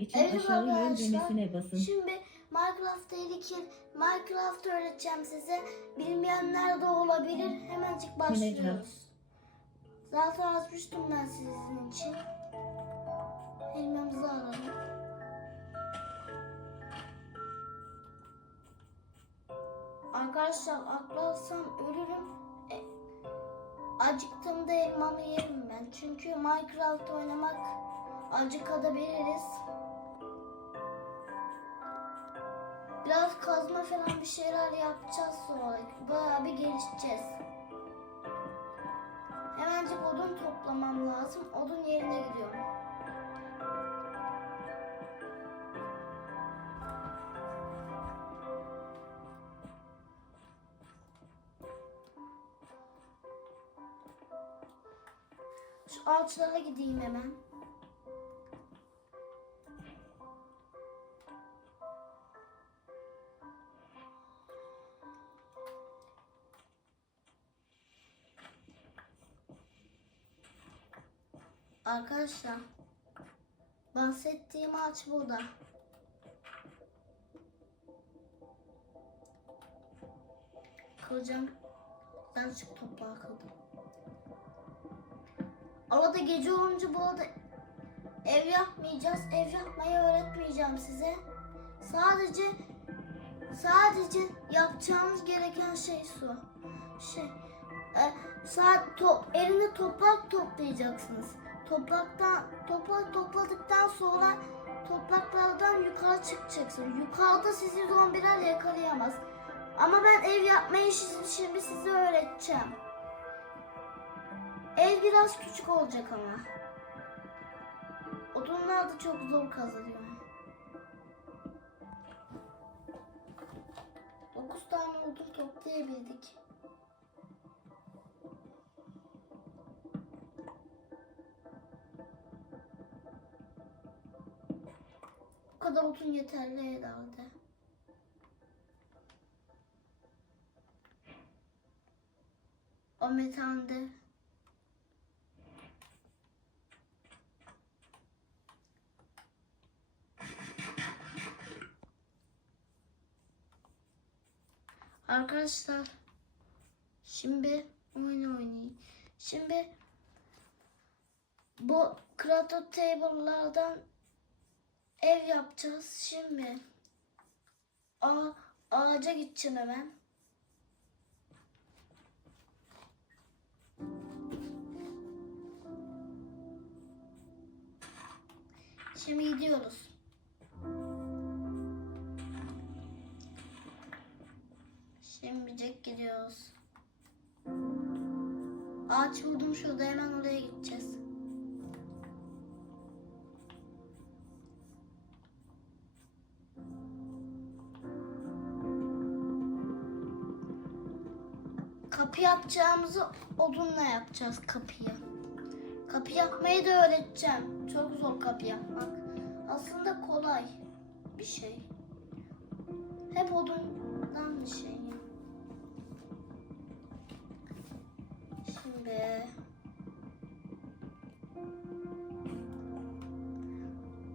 için Evet aşağı yön düğmesine basın. Şimdi Minecraft'ta ilk Minecraft öğreteceğim size. Bilmeyenler de olabilir. Hemencik başlıyoruz. Zaten açmıştım ben sizin için. Elmamızı alalım. Arkadaşlar atlarsam ölürüm. E, acıktığımda elmamı yerim ben. Çünkü Minecraft oynamak acıkabiliriz. Biraz kazma falan bir şeyler yapacağız sonra. Bayağı bir gelişeceğiz. Hemencik odun toplamam lazım. Odun yerine gidiyorum. Şu ağaçlara gideyim hemen. Arkadaşlar bahsettiğim ağaç burada. Kılacağım. Ben şu toprağı kıldım. Arada gece olunca bu arada ev yapmayacağız. Ev yapmayı öğretmeyeceğim size. Sadece sadece yapacağınız gereken şey su. Şey e, saat top, elinde toprak toplayacaksınız. Topraktan toprak topladıktan sonra topraklardan yukarı çıkacaksınız. Yukarıda sizi zombiler yakalayamaz. Ama ben ev yapmayı şi- şimdi size öğreteceğim. Ev biraz küçük olacak ama. Odunlar da çok zor kazanıyor. 9 tane odun toplayabildik. Kadar odun yeterli herhalde. O metanda Arkadaşlar şimdi oyun oynayayım. Şimdi bu Kratos table'lardan ev yapacağız. Şimdi a ağaca gideceğim hemen. Şimdi gidiyoruz. Şimdicek gidiyoruz. Ağaç buldum şurada hemen oraya gideceğiz. Kapı yapacağımızı odunla yapacağız kapıyı. Kapı yapmayı da öğreteceğim. Çok zor kapı yapmak. Aslında kolay bir şey. Hep odundan bir şey. Şimdi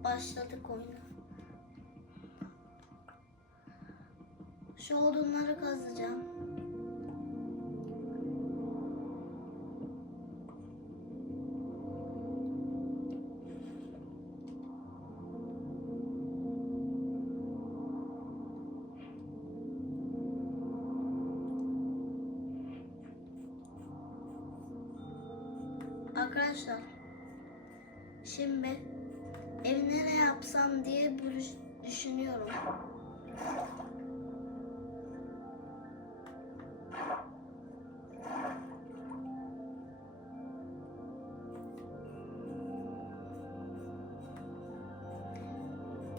başladık oyuna. Şu odunları kazacağım. Arkadaşlar şimdi evine ne yapsam diye düşünüyorum.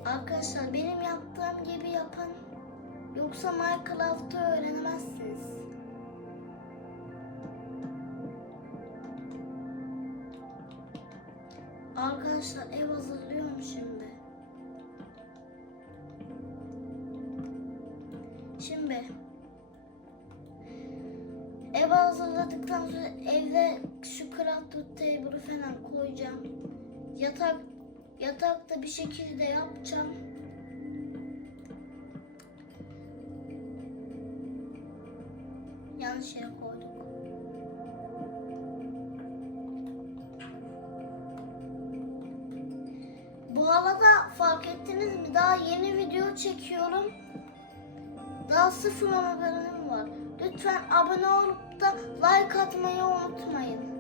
Arkadaşlar benim yaptığım gibi yapın. Yoksa Minecraft'ı öğrenemezsiniz. Arkadaşlar ev hazırlıyorum şimdi. Şimdi ev hazırladıktan sonra evde şu craft table'ı falan koyacağım. Yatak Yatakta bir şekilde yapacağım. Yanlış yere koyduk. Arada fark ettiniz mi? Daha yeni video çekiyorum. Daha sıfır abonem var. Lütfen abone olup da like atmayı unutmayın.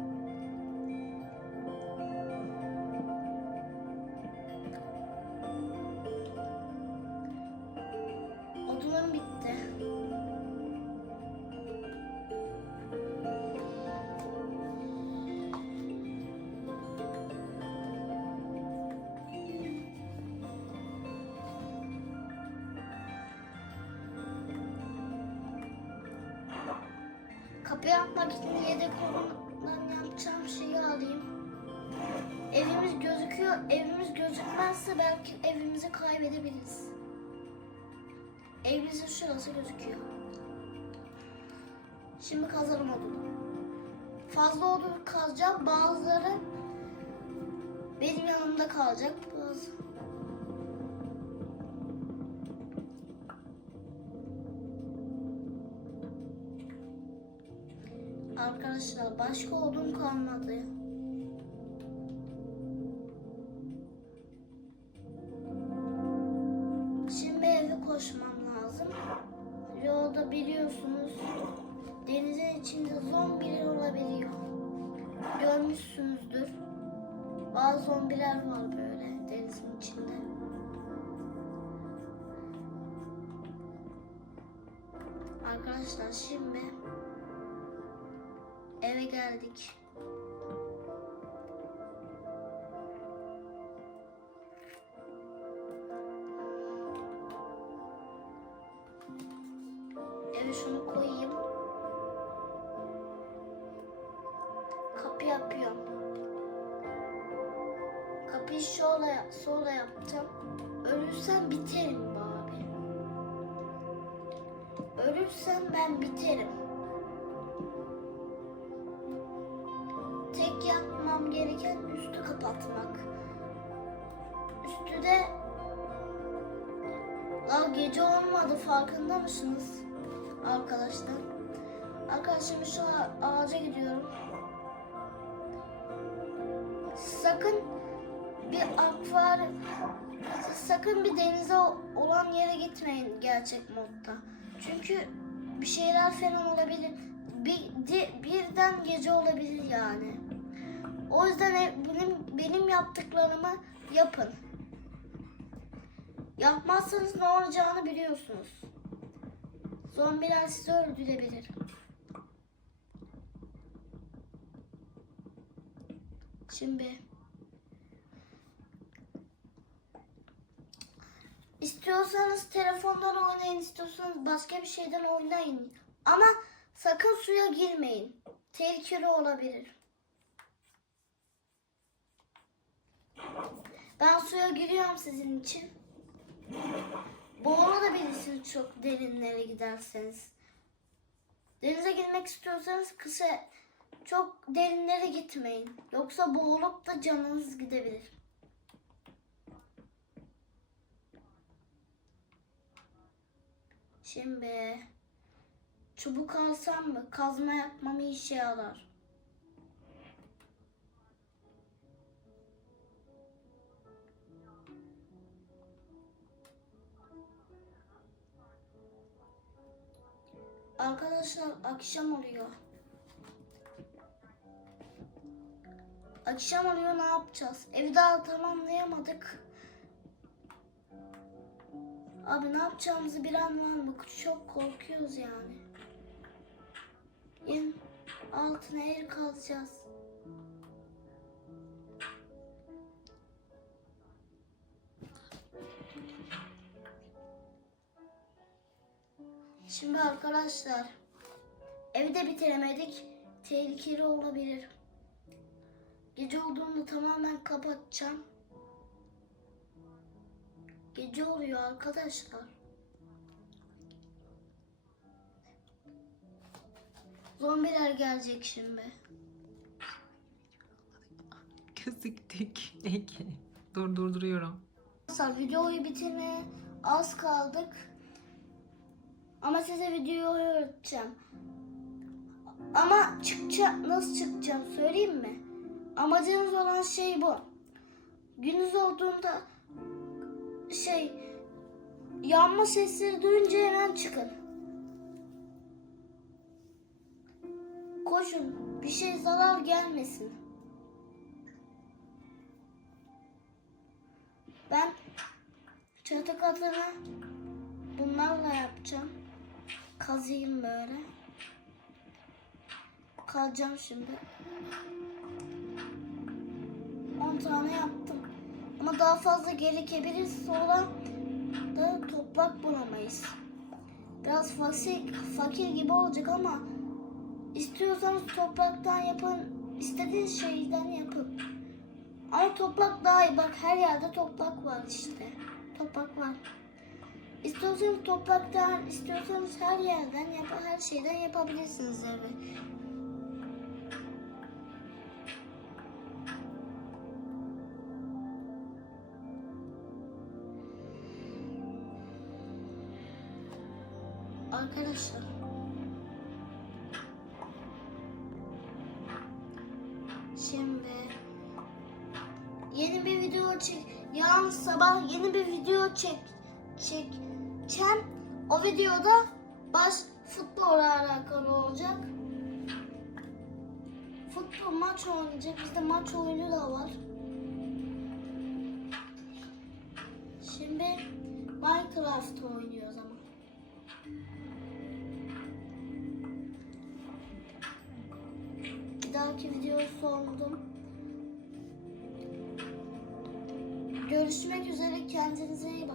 Kapı yapmak için yedek olandan yapacağım şeyi alayım. Evimiz gözüküyor. Evimiz gözükmezse belki evimizi kaybedebiliriz. Evimizin şurası gözüküyor. Şimdi kazalım odunu. Fazla odun kazacağım. Bazıları benim yanımda kalacak. Bazı... Arkadaşlar başka odun kalmadı. Şimdi eve koşmam lazım. Yolda biliyorsunuz denizin içinde zombiler olabiliyor. Görmüşsünüzdür. Bazı zombiler var böyle denizin içinde. Arkadaşlar şimdi eve geldik. Eve şunu koyayım. Kapı yapıyorum. Kapıyı şöyle, şöyle yapacağım. Ölürsem biterim abi. Ölürsem ben biterim. Aa, gece olmadı farkında mısınız arkadaşlar? Arkadaşlar şu ağaca gidiyorum. Sakın bir akvaryum sakın bir denize olan yere gitmeyin gerçek modda. Çünkü bir şeyler falan olabilir. Bir, di- birden gece olabilir yani. O yüzden ev- benim benim yaptıklarımı yapın. Yapmazsanız ne olacağını biliyorsunuz. Zombiler sizi öldürebilir. Şimdi istiyorsanız telefondan oynayın, istiyorsanız başka bir şeyden oynayın. Ama sakın suya girmeyin. Tehlikeli olabilir. Ben suya giriyorum sizin için. Boğulabilirsiniz çok derinlere giderseniz. Denize girmek istiyorsanız kısa çok derinlere gitmeyin. Yoksa boğulup da canınız gidebilir. Şimdi çubuk alsam mı? Kazma yapmamı işe yarar. Arkadaşlar akşam oluyor. Akşam oluyor ne yapacağız? Evi daha tamamlayamadık. Abi ne yapacağımızı bilen var mı? Çok korkuyoruz yani. Yerin altına el kazacağız. Şimdi arkadaşlar evde bitiremedik. Tehlikeli olabilir. Gece olduğunda tamamen kapatacağım. Gece oluyor arkadaşlar. Zombiler gelecek şimdi. Gözüktük. Dur durduruyorum. Arkadaşlar videoyu bitirmeye az kaldık. Ama size videoyu öğreteceğim. Ama çıkacak nasıl çıkacağım söyleyeyim mi? Amacınız olan şey bu. Gündüz olduğunda şey yanma sesleri duyunca hemen çıkın. Koşun. Bir şey zarar gelmesin. Ben çatı katını bunlarla yapacağım. Kazıyım böyle. Kazacağım şimdi. 10 tane yaptım. Ama daha fazla gerekebilir. Sonra da toprak bulamayız. Biraz fakir, fakir gibi olacak ama istiyorsanız topraktan yapın. istediğiniz şeyden yapın. Ama toprak daha iyi. Bak her yerde toprak var işte. Toprak var. İstiyorsanız topraktan, istiyorsanız her yerden, yap her şeyden yapabilirsiniz evi. Arkadaşlar. Şimdi yeni bir video çek. Yarın sabah yeni bir video çek çekeceğim. O videoda baş futbolla alakalı olacak. Futbol maç oynayacak. Bizde maç oyunu da var. Şimdi Minecraft oynuyoruz ama. Bir dahaki videoyu sordum. Görüşmek üzere. Kendinize iyi